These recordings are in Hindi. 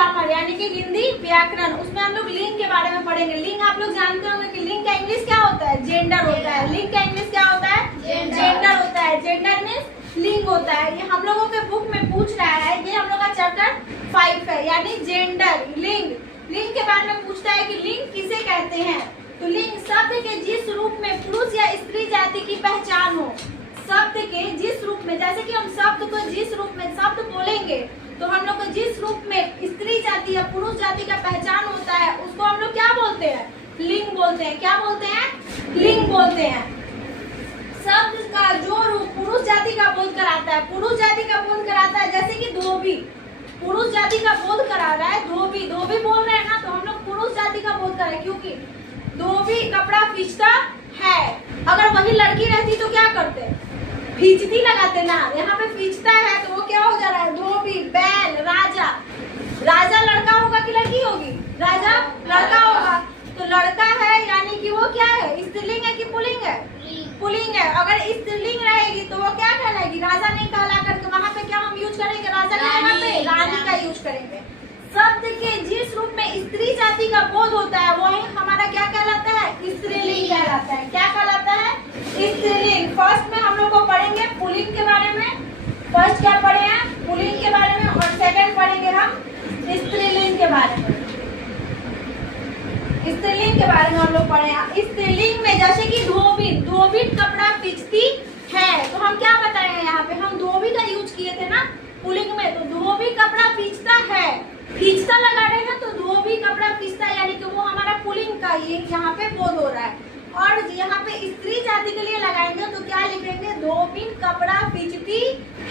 ग्रामर यानी कि हिंदी व्याकरण, उसमें हम लोग लिंग के बारे में पढ़ेंगे। लिंग आप लोग जानते होंगे कि लिंग का इंग्लिश क्या होता है, जेंडर होता है। लिंग का इंग्लिश क्या होता है, जेंडर होता है। जेंडर मीन्स लिंग होता है। ये हम लोगों के बुक में पूछ रहा है, ये हम लोग का चैप्टर 5 है, यानी जेंडर, लिंग। लिंग के बारे में पूछता है कि लिंग किसे कहते हैं। तो लिंग शब्द के जिस रूप में पुरुष या स्त्री जाति की पहचान हो, शब्द के जिस रूप में, जैसे कि हम शब्द को जिस रूप में शब्द बोलेंगे तो हम लोग को जिस रूप में स्त्री जाति या पुरुष जाति का पहचान होता है उसको हम लोग क्या बोलते हैं, लिंग बोलते हैं। क्या बोलते हैं, लिंग बोलते हैं। शब्द का जो रूप पुरुष जाति का बोध कराता है, पुरुष जाति का बोध कराता है, जैसे कि धोबी पुरुष जाति का बोध करा रहा है, धोबी धोबी बोल रहे हैं ना, तो हम लोग पुरुष जाति का बोध कर रहे हैं, क्योंकि धोबी कपड़ा खींचता है। अगर वही लड़की रहती तो क्या करते, फीचती लगाते ना, यहाँ पे फीचता है तो वो क्या हो जा रहा है, धोबी, बैल, राजा। राजा लड़का होगा कि लड़की होगी, राजा लड़का होगा। तो लड़का है यानी कि वो क्या है, स्त्रीलिंग है कि पुल्लिंग है, पुल्लिंग है। अगर स्त्रीलिंग रहेगी तो वो क्या कहलाएगी, राजा नहीं कहला करके वहाँ पे क्या हम यूज करेंगे, राजा के यहाँ पे रानी का यूज करेंगे। शब्द के जिस रूप में स्त्री जाति का बोध होता है वही हमारा क्या कहलाता है, स्त्रीलिंग कहलाता है। क्या कहलाता है, स्त्रीलिंग। फर्स्ट में हम लोग को पढ़ेंगे पुल्लिंग के बारे में, फर्स्ट क्या पढ़े हैं, पुल्लिंग के बारे में, और सेकंड पढ़ेंगे हम स्त्रीलिंग के बारे में। स्त्रीलिंग के बारे में हम लोग पढ़े हैं। स्त्रीलिंग में जैसे कि धोबी, धोबी कपड़ा खींचती है, तो हम क्या बताए हैं यहाँ पे, हम धोबी का यूज किए थे ना पुल्लिंग में, तो धोबी कपड़ा खींचता है, खींचता लगा रहे हैं तो धोबी कपड़ा खींचता है, यानी कि वो हमारा पुल्लिंग का ये यहाँ पे बोध हो रहा है। और यहाँ पे स्त्री जाति के लिए लगाएंगे तो क्या लिखेंगे, धोबिन कपड़ा खींचती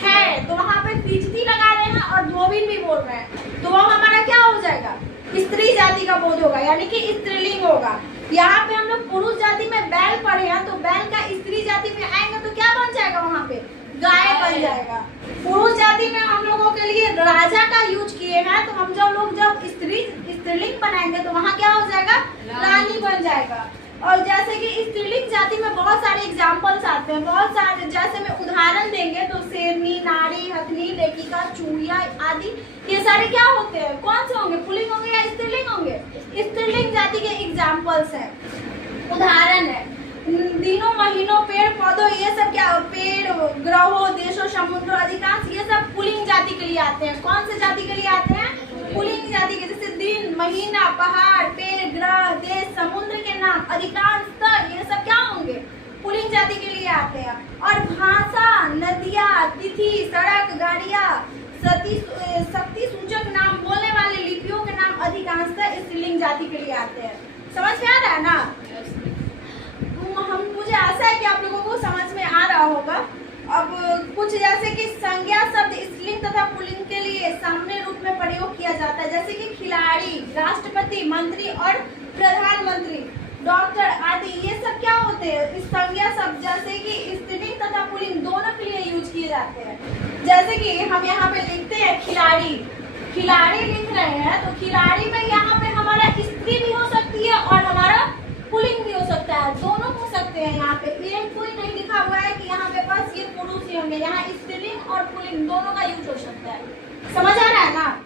है, तो वहाँ पे खींचती लगा रहे हैं और धोबिन भी बोल रहे हैं, तो वो हमारा क्या हो जाएगा, स्त्री जाति का बोध होगा, यानी कि स्त्रीलिंग होगा। यहाँ पे हम लोग पुरुष जाति में बैल पढ़े हैं, तो बैल का स्त्री जाति में आएंगे तो क्या बन जाएगा, वहाँ पे गाय बन जाएगा। पुरुष जाति में हम लोगों के लिए राजा का यूज किए हैं, तो हम जब स्त्रीलिंग बनाएंगे तो वहाँ क्या हो जाएगा, रानी बन जाएगा। और जैसे कि स्त्रीलिंग जाति में बहुत सारे एग्जाम्पल्स आते हैं, बहुत सारे, जैसे मैं उदाहरण देंगे तो शेरनी, नारी, हथनी, लेखिका, चूहिया आदि, ये सारे क्या होते हैं, कौन से होंगे, पुल्लिंग होंगे या स्त्रीलिंग होंगे, स्त्रीलिंग जाति के एग्जाम्पल्स हैं, उदाहरण है। दिनों, महीनों, पेड़ पौधों, ये सब क्या, पेड़, ग्रहों, देशों, समुद्र, अधिकांश ये सब पुल्लिंग जाति के लिए आते हैं। कौन से जाति के लिए आते हैं, पुल्लिंग जाति के। जैसे दिन, महीना, पहाड़, पेड़, ग्रह, देश, समुद्र के नाम, अधिकांश, ये सब क्या होंगे, पुल्लिंग जाति के लिए आते हैं। और भाषा, नदियाँ, तिथि, सड़क, गाड़ियाँ, शक्ति सूचक नाम, बोलने वाले लिपियों के नाम अधिकांशतः स्त्रीलिंग जाति के लिए आते हैं। समझ में आ रहा है ना, मुझे आशा है कि आप लोगों को समझ में आ रहा होगा। अब कुछ जैसे कि संज्ञा शब्द स्त्रीलिंग तथा पुल्लिंग के लिए सामान्य रूप में प्रयोग किया जाता है, जैसे कि खिलाड़ी, राष्ट्रपति, मंत्री और प्रधानमंत्री, डॉक्टर आदि, ये सब क्या होते हैं, इस संज्ञा शब्द जैसे कि स्त्रीलिंग तथा पुल्लिंग दोनों के लिए यूज किए जाते हैं। जैसे कि हम यहाँ पे लिखते हैं खिलाड़ी, खिलाड़ी लिख रहे हैं, तो खिलाड़ी में यहाँ पे हमारा स्त्री भी हो सकती है और हमारा पुल्लिंग भी हो सकता है, दोनों हो सकते हैं। यहाँ पे ये कोई नहीं लिखा हुआ है कि यहाँ पे बस ये पुरुष ही होंगे, यहाँ स्त्रीलिंग और पुल्लिंग दोनों का यूज हो सकता है। समझ आ रहा है ना।